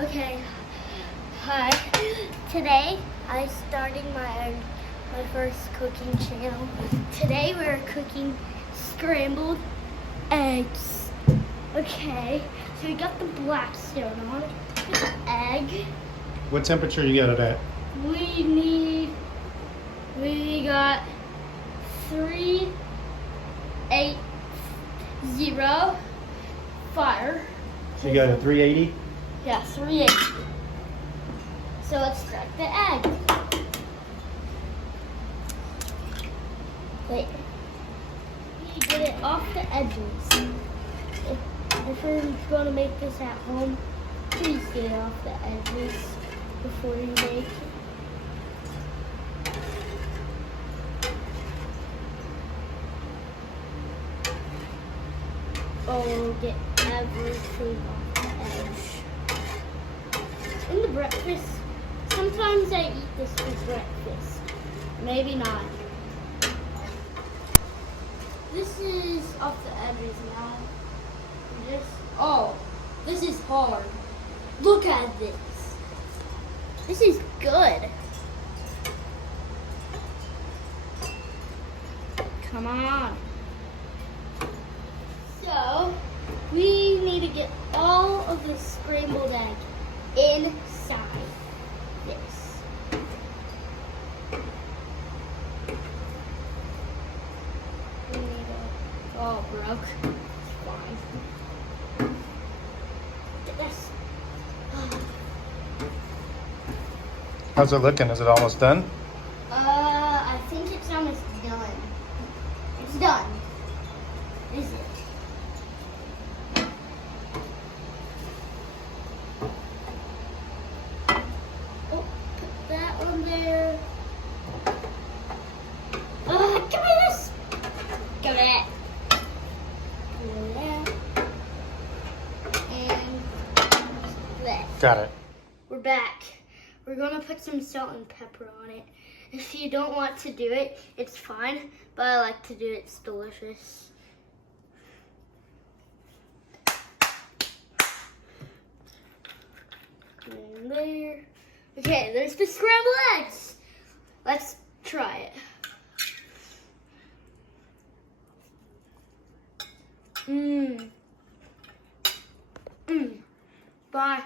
Okay, hi. Today I'm starting my first cooking channel. Today we're cooking scrambled eggs. Okay, so we got the Blackstone on, egg. What temperature you got it at? We got 380 fire. So you got a 380? Yeah, 380. So let's crack the egg. Wait. We get it off the edges. If you're going to make this at home, please get it off the edges before you make it. Oh, get everything off the edge. In the breakfast, sometimes I eat this for breakfast. Maybe not. This is off the edges now. This is hard. Look at this. This is good. Come on. So, we need to get all of the scrambled egg inside this. We need to, oh, broke. It's fine. Look at this. How's it looking? Is it almost done? I think it's almost done. It's done. Is it? That one there. Give me this. Give me that. Give me that. And that. Got it. We're back. We're gonna put some salt and pepper on it. If you don't want to do it, it's fine. But I like to do it. It's delicious. And there. Okay, there's the scrambled eggs. Let's try it. Bye.